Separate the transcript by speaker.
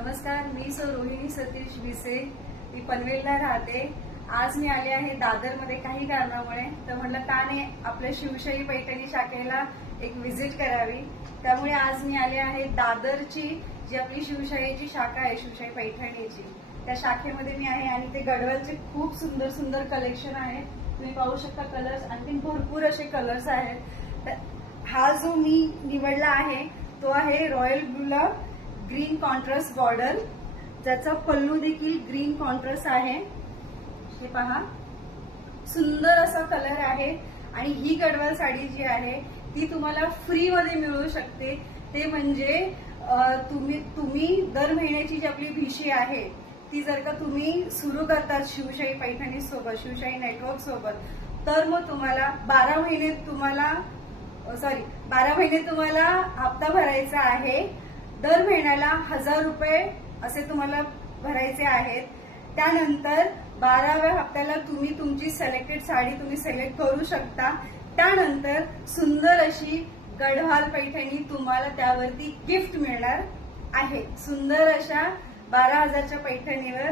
Speaker 1: नमस्कार मी सो रोहिणी सतीश भिसे मी पनवेलला राहते. आज मी आले आहे दादरमध्ये काही कारणामुळे. तर म्हटलं का नाही आपल्या शिवशाही पैठणी शाखेला एक व्हिजिट करावी. त्यामुळे आज मी आले आहे दादरची जी आपली शिवशाहीची शाखा आहे शिवशाही पैठणीची. त्या शाखेमध्ये मी आहे आणि ते गडवलचे खूप सुंदर सुंदर कलेक्शन आहे तुम्ही पाहू शकता कलर्स आणखी भरपूर असे कलर्स आहेत. तर हा जो मी निवडला आहे तो आहे रॉयल गुलाब ग्रीन कॉन्ट्रास्ट बॉर्डर ज्याचा पल्लू देखील ग्रीन कॉन्ट्रास्ट आहे. हे पहा. सुंदर असा कलर आहे आणि ही गडवाल साडी जी आहे ती तुम्हाला फ्री मध्ये मिळू शकते. ते म्हणजे तुम्ही तुम्ही दर महिन्याची जी आपली भिशी आहे ती जर का तुम्ही सुरू करतात शिवशाही पैठणी सोबत शिवशाही नेटवर्क सोबत तर मग तुम्हाला बारा महिने तुम्हाला सॉरी बारा महिने तुम्हाला हप्ता भरायचा आहे. दर महिन्याला हजार रुपये असे तुम्हाला भरायचे आहेत. त्यानंतर बाराव्या हप्त्याला तुम्ही तुमची सिलेक्टेड साडी तुम्ही सिलेक्ट करू शकता. त्यानंतर सुंदर अशी गढवाल पैठणी तुम्हाला त्यावरती गिफ्ट मिळणार आहे. सुंदर अशा बारा हजारच्या पैठणीवर